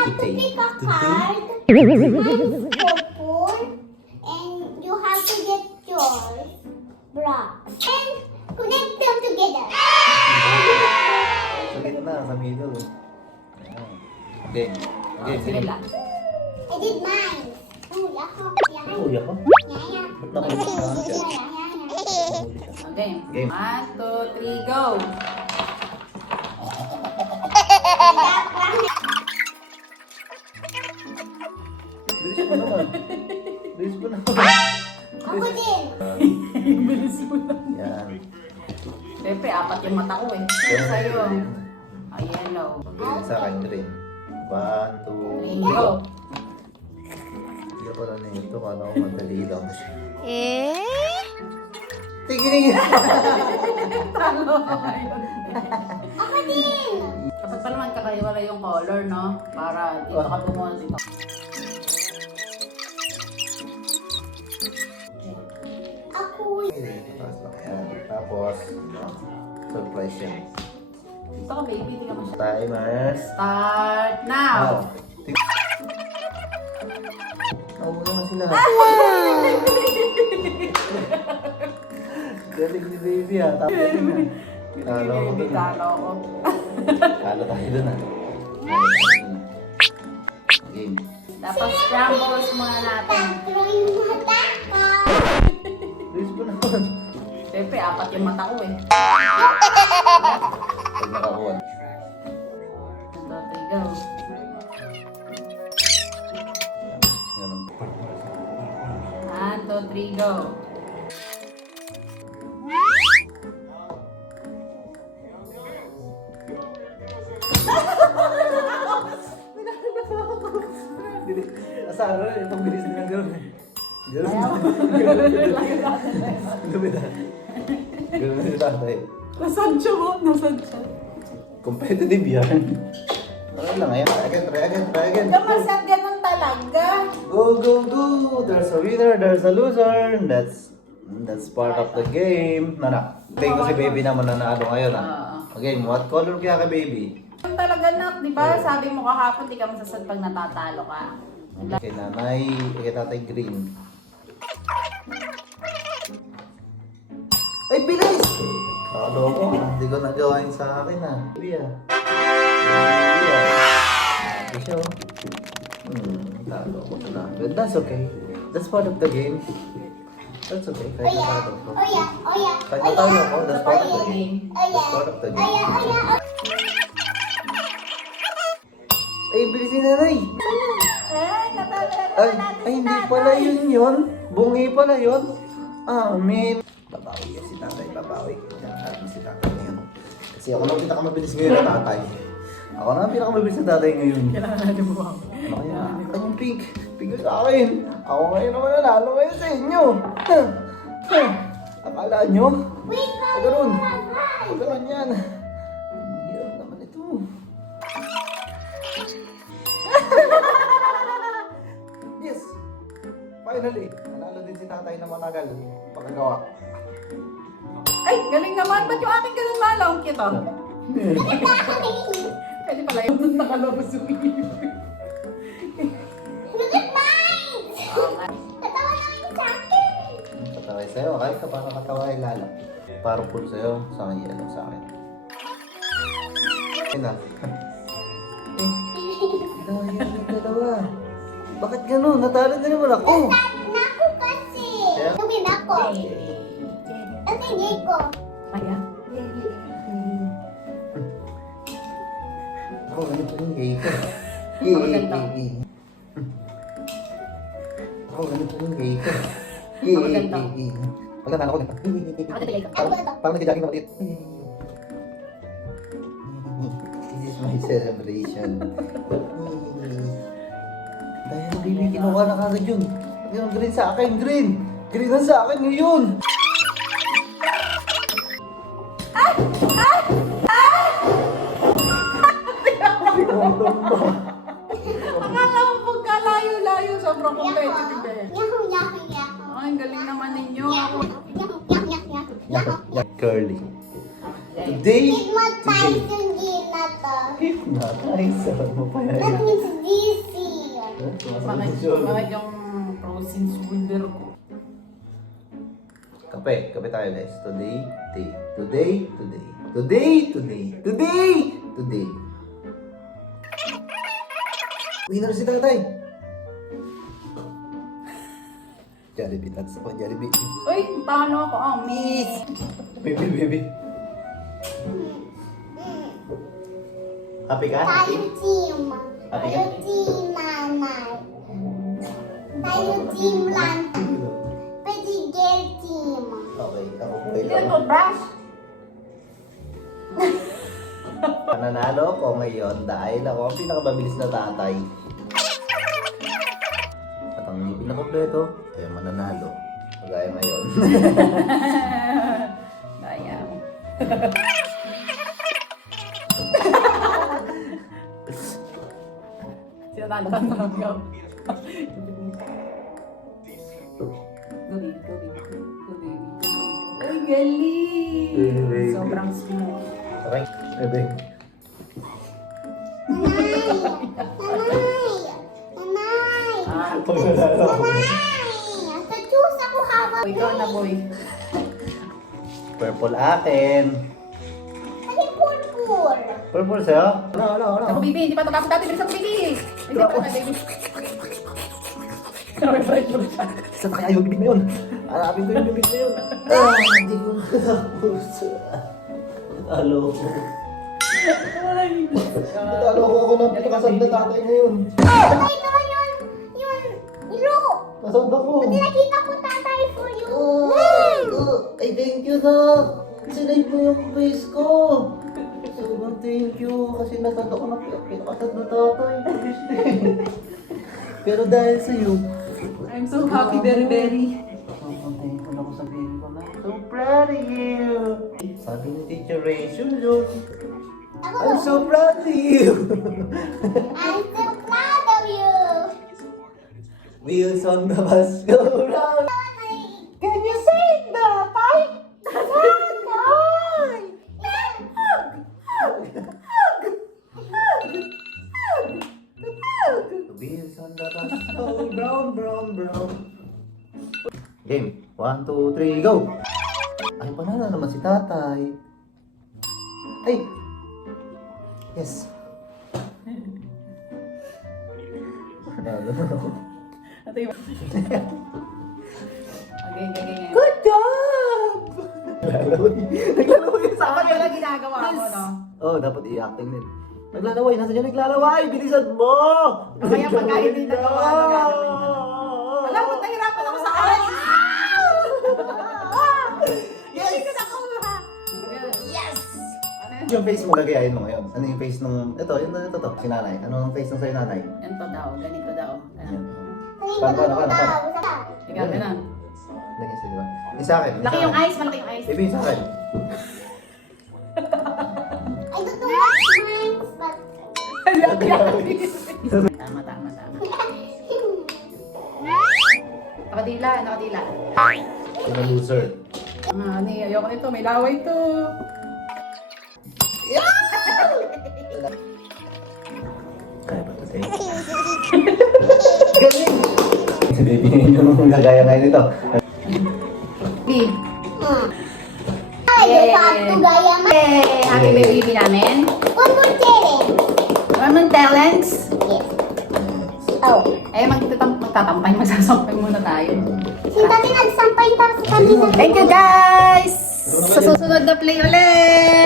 have to pick a card. Today? Mine's purple. And you have to get yours black. And connect them together. Sa gitna, sa middle. Ayan. Game. Game, Sige game. lang. I did mine. Oh, ako. Yan. Uy, ako? Yan, yan. Ba't nakulitan siya? Yan, yan, yan. Nahuli siya. Okay. Game. 1, 2, 3, go! Bilis mo naman. Bilis mo naman. Ako din. Bilis mo lang. Yan. Pepe, 4 yung mata ko eh. Pero sa'yo. Ay, yellow. Green sa akin, green. 1, 2, 3, go! Hindi ko lang nito. Kala ko madali lang siya. Eh? Tigil! Talo ko ngayon. Ako din. Dapat pa naman kakaiwala yung color, no? Para dito ka bumuha dito. Ako. Taas lang yan. Tapos, surprise yan. Dito ka, baby. Hindi ka masyadong. Timers. Start now! Nauna na sila. Galing ni baby ha. Tapos yun na. Talo ko dun. Talo ko. Talo tayo dun ha. Game. Dapat scrambles muna natin. Tatlo yung mata ko. Bilis mo naman. Pepe, 4 yung mata ko eh. Pag nakakuha. 1, 2, 3, go! Ganun. 1, 2, 3, go! Asaro eh. Pag bilis nila gano'n eh. Gano'n. Lupit ha. Gano'n si tatay. Nasadya mo, nasadya. Competitive yan. Ano lang ngayon? Try again. Kamasad ganun talaga. Go, go, go! There's a winner, there's a loser. That's part of the game. Nana, tingin ko si baby naman nanalo ngayon ha. Okay, what color kaya ka baby? Yung talaga nak, di ba? Sabi mo kahapon, di ka masasad pag natatalo ka. Kay nanay, kay tatay green. Ay, bilis! Talo ko, hindi ko nagawa yun sa akin ha. Biya. Ito siya oh. Talo ko na. But that's okay. That's part of the game. That's okay, kahit natalo ko. Oh yeah, oh yeah. Kahit natalo ko, that's part of the game. Oh That's yeah. part of the Oh game. yeah, oh yeah. Ay, bilis ni nanay! Natalo Ay, hindi pala yun. Bungi pala yun. Amin. Babawi yan si tatay, babawi. Yan, si tatay ngayon. Kasi ako lang pinakamabilis ngayon na tatay. Ako na ang pinakamabilis na tatay ngayon. Kailangan natin mo. Ano kaya? Kanyang pink. Pink sa akin. Ako ngayon naman nanalo ngayon sa inyo. Akala nyo? Wait, Huwag ganun. Huwag ganun yan. Ang hirap naman ito. Yes! Finally! Nanalo din si tatay na matagal. Pagkagawa. Ay, galing naman. Ba't yung ating ganun malaw? Kita. Pwede pala yung nakalabas yung Look at mine! Natawa naman yung sa akin. Pataway sa'yo. Kahit ka para kataway lalo. Purple sa'yo. Sa akin yellow sa akin. Ayun na. Dalawa. Bakit ganun? Natalo na naman ako. Naku kasi. Kaya? Tumid ako. Ang tingin ko. Kaya? Ako, ano pa yung gay ko? Ako ganda. Ako, ano pa yung gay ko? Ako ganda. Pag nanalo ko, ganda. Ako ganda. Parang nagja-jogging na maliit. This is my celebration. Dahil baby, kinuha na kagad yun. Yung green sa akin, green! Green na sa akin ngayon! Akala mo pagkalayo-layo, sobrang competitive eh. Yahoo, yahoo, yahoo. Ay, ang galing naman ninyo. Yahoo, yahoo, yahoo, yahoo. Curly. Today, Sigma Tyson din na to. Tatay, sarap mo pa yan. That means this year. Bakit yung frozen shoulder ko? Kape tayo guys. Today. Uwi na si tatay. Jollibee, that's ako, Jollibee. Uy, paano ako? Oh, miss! Baby. Happy ka? Tayo team. Happy Tayo ka? team nanay. Tayo team lang. Pwede girl team. Okay, ako po Hindi yung toothbrush. Nanalo ko ngayon dahil ako ang pinakamabilis na tatay. At ang ngipin na kompleto, kaya mananalo. Kagaya ngayon. Sayang. Sinanalo ka na lang yun. Gabi. Ay, galing! Sobrang smooth. Aray, bebe. Nanay! Ah, Nanay! Sa juice ako hawak. ikaw na, boy. Purple akin. Ay, purple. Purple sa'yo? Wala. Ako, baby, hindi pa tapos dati. Bilis ako, baby. Hindi pa na, baby. Sorry, siya. Saan kaya yung bibig na yun? Hanapin ko yung bibig na yun. Hindi ko matapos. Natalo ko. Natalo ko ng pinakasad na tatay ngayon. Tatay, ito yun ilo. Nasaan ako? Pati nakita ko tatay for you. Ay, thank you na. Sinave mo yung face ko. Sobrang thank you. Kasi natanda ko ng pinakasad na tatay. Pero dahil sa'yo, I'm so happy, very. sobrang thankful ako sa baby ko na. So proud of you. Sabi ni Teacher Rachel yun. I'm so proud of you. I'm so proud of you. Wheels on the bus go round. Can you sing the pipe? Wheels on the bus go brown. Game. 1, 2, 3, go! Ay, panalo naman si tatay. Ay! Yes. Panalo. Ito yung... Okay. Good job! Naglalaway sa Dapat akin. yun ang ginagawa ko, no? Oh, dapat i-acting din. Naglalaway, nasa dyan naglalaway! Bilisan mo! Kaya pagka hindi nagawa, nagagawin mo na. Alam mo, nahirapan ako sa akin! Yes! Yes! Ano yun? Yung face mo gagayahin mo ngayon. Ano yung face nung... Ito to. Si nanay. Ano ang face nung sa'yo nanay? Yan to daw, ganito daw. Ayan. Paano? Ikaw, ganun. Lagi sa'yo, diba? Yung sa akin. Laki yung eyes, malaki yung eyes. Baby, yung sa akin. I don't know what's mine, but... Tama. Nakadila. Yung na loser. Ayoko nito, may laway to. Kaya ba ito, Tay? Galing! Si baby yung gagaya ngayon ito. Baby. Ay, you have to gaya man. Yay! Happy baby namin. One more challenge. Naman talents. Yes. Oh. Eh, magtatampay, magsasampay muna tayo. Si Tati nagsampay pa sa kanina. Thank you guys! Sa susunod na play ulit!